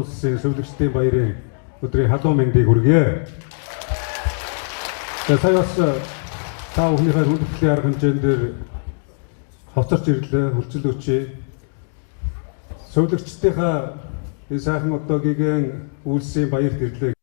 улсын сувилагчдын баярын өдрийн халуун мэндийг хүргье. За сая бас та бүхнийхээ хүндэтгэлийн арга хэмжээндээр хоцорч ирлээ, хурцл өчье. Сувилагчдынхаа энэ сайхан одоо гигэн үйлсийн баярт ирлээ.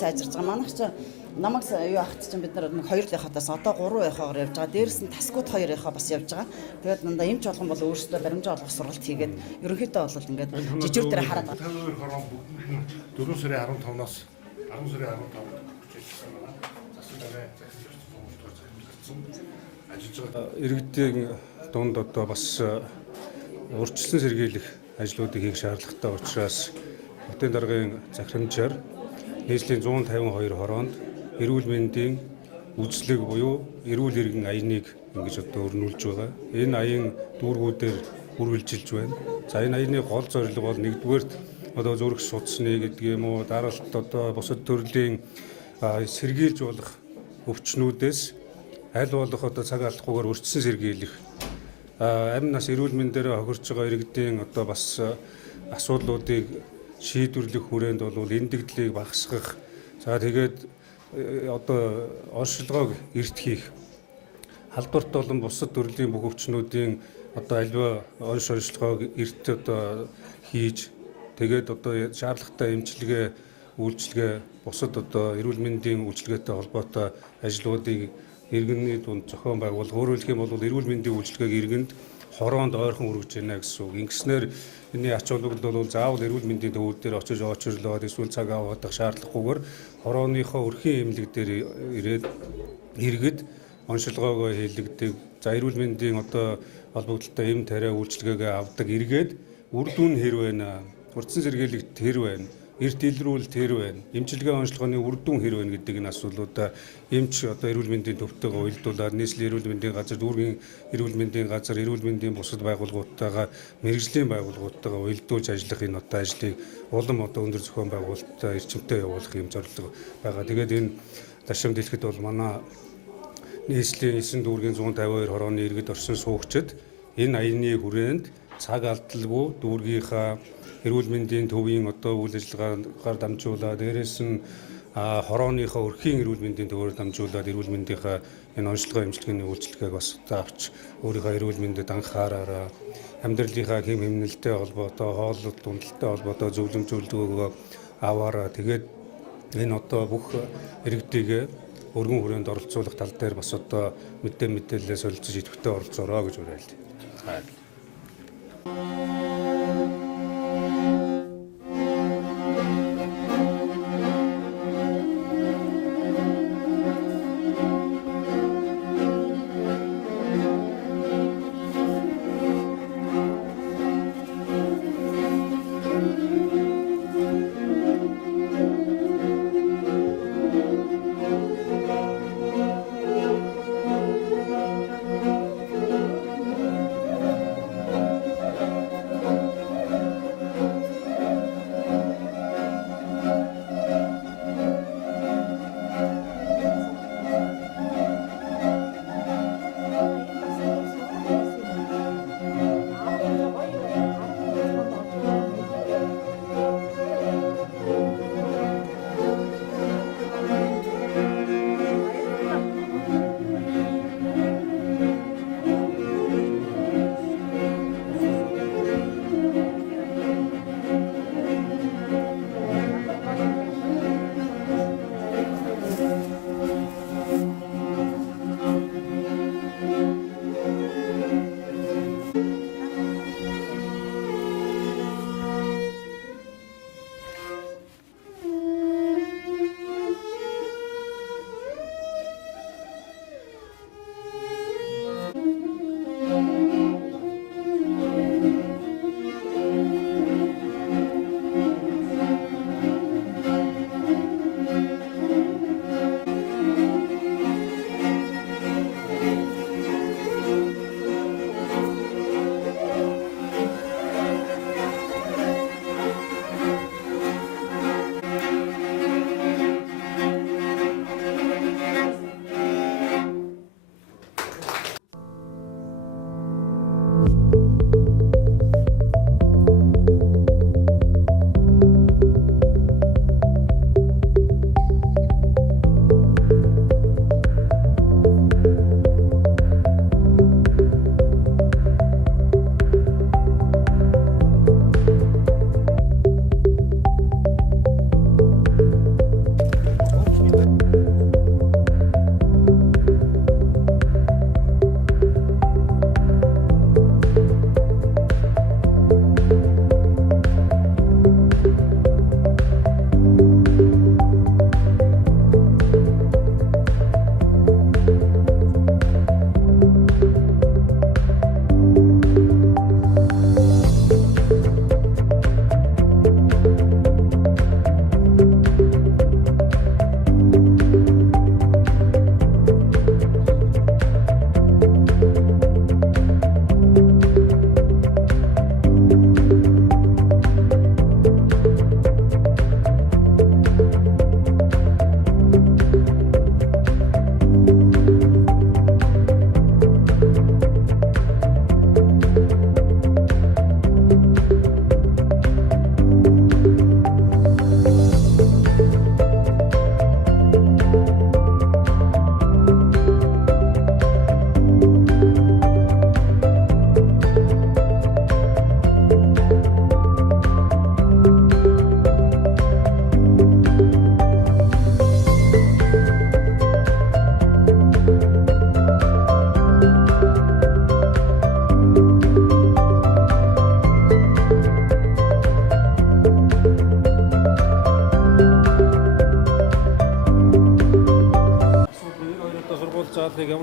сайжирж байгаа. Манайх ч намайг юу ахт чинь бид нар нэг 2 яхатаас одоо 3 яхаагаар явж байгаа. Дээрээс нь тасгууд 2 яхаа бас явж байгаа. Тэгээд дандаа эмч болгон бол өөрсдөө баримжаа олгох сургалт хийгээд ерөнхийдөө бол ингээд жижиг дээр хараад байгаа. 4 сарын 15-наас 10 сарын 15-нд хичээлсэн байна. Засвар арай ажиллаж байгаа. Иргэдийн дунд одоо бас урьдчилан сэргийлэх ажлуудыг хийх шаардлагатай учраас хотын даргын захирамжаар нийслэлийн 152 хороонд эрүүл мэндийн үйлчлэг буюу эрүүл иргэн аяныг ингэж одоо өрнүүлж байгаа. Энэ аян дүүргүүдээр үргэлжилж байна. За энэ аяны гол зорилго бол нэгдүгээрт одоо зүрх судасны гэдэг юм уу, дараалт одоо бусад төрлийн сэргийлж болох өвчнүүдээс аль болох одоо цаг алдахгүйгээр урьдчилан сэргийлэх, амь нас эрүүл мэндээр хохирч байгаа иргэдийн одоо бас асуудлуудыг шийдвэрлэх хүрээнд бол эндэгдлийг багасгах, за тэгээд одоо оршилгоог эрт хийх, халдварт болон бусад төрлийн бүх өвчнүүдийн одоо альва онш оршилгоог эрт одоо хийж, тэгээд одоо шаардлагатай эмчилгээ, үйлчилгээ, бусад одоо эрүүл мэндийн үйлчилгээтэй холбоотой ажлуудыг иргэний дунд зохион байгуулах, өөрөөр хэлэх юм бол эрүүл мэндийн үйлчилгээг иргэнд хороонд ойрхон хүргэж байна гэсэн үг. Ингэснээр энэний ач холбогдол бол заавал эрүүл мэндийн төвүүд дээр очиж очирлоод эсвэл цаг авах шаардлагагүйгээр хорооныхоо өрхийн эмнэлэг дээр ирээд иргэд оншилгоогоо хийлгдэг. За эрүүл мэндийн одоо холбогдлолтой эм тариа үйлчилгээгээ авдаг эргээд үр дүн хэр байна? Урдсан сэргийлэгт хэр байна? Эрт илрүүлэлт хэр байна? Эмчилгээ онцлогооны үр дүн хэр байна гэдэг энэ асуулуудаа эмч одоо эрүүл мэндийн төвтэйгээ уялдуулаад нийслэлийн эрүүл мэндийн газар, дүүргийн эрүүл мэндийн газар, эрүүл мэндийн бусад байгууллагуудтайгаа мэрэгжлийн байгууллагуудтайгаа уялдуулж ажиллах энэ одоо ажлыг улам одоо өндөр зохион байгуулалттай эрчимтэй явуулах юм зорилго байгаа. Тэгээд энэ даршин дэлгэхэд бол манай нийслэлийн 9 дүүргийн 152 хорооны иргэд орсон суугчид энэ аяны хүрээнд цаг алдалгүй дүүргийнхаа эрүүл мэндийн төвийн одоо үйл ажиллагаагаар дамжуулаад дээрээс нь хорооныхоо өрхийн эрүүл мэндийн төвөөр дамжуулаад эрүүл мэндийнхаа энэ онцлогоо эмчилгээний үйлчилгээг бас авч өөрийнхөө эрүүл мэндэд анхаараараа амьдралынхаа хэм хэмнэлтэй холбоотой хооллолт дундалтай холбоотой зөвлөмжүүлэлтөөгөө аваараа тэгээд энэ одоо бүх иргэдийг өргөн хүрээнд оролцуулах тал дээр бас одоо мэдээлэлээ солилцож идэвхтэй оролцоороо гэж уриалъя.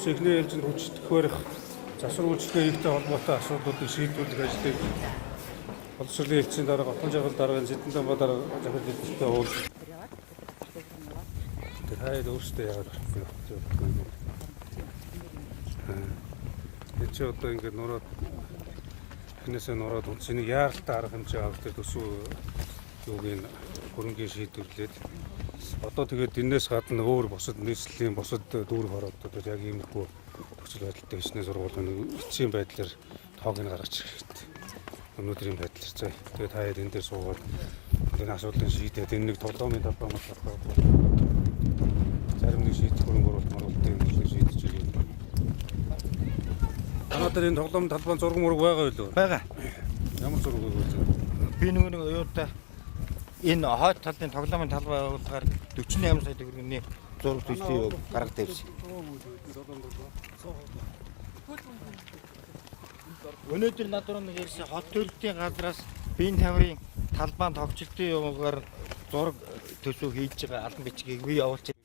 улс эхний ээлжинд хүчтэй барих засвар үйлчлэгээ хийхтэй холбоотой асуудлуудыг шийдвэрлэх ажлыг боловсролын эцсийн дарга, Отгон жаргал даргын Зэдэнтан дарга захирал эдэлтэй уул. Тэр хаяад өөрсдөө яагаад орчихгүй юм. Энд чи одоо ингээд нураад эхнээсээ нураад үндсэнийг яаралтай арга хэмжээ авах тэр төсөв юуг нь хөрөнгийн шийдвэрлээд одоо тэгээд энэс гадна өөр бусад нийслэлийн бусад дүүрэг ороод одоо яг иймэрхүү нөхцөл байдалтай хичнээн сургуулийн эцсийн байдлаар тоог нь гаргаж ирэх хэрэгтэй. Өнөөдрийн байдлаар зөө. Тэгээд хаяад энэ дээр суугаад энэ асуудлыг шийдээд энэ нэг тоглоомын талбай болохгүй. Зарим нэг шийдэх хөрөнгө оруулалт маргалтай юм шиг шийдэж ирэх. Танадад энэ тоглоомын талбай зураг мураг байгаа юу? Байгаа. Ямар зураг вэ? Би нэг юутай энэ хойд талын тоглоомын талбай байгууллагаар 48 сая төгрөгийн зураг төлөвлөлт гаргадаг байсан. Өнөөдөр надад нэг ирсэн хот төлөлтийн газраас биеийн тамирын талбайн тогтчлтын юугаар зураг төсөв хийж байгаа албан бичгийг би явуулчих.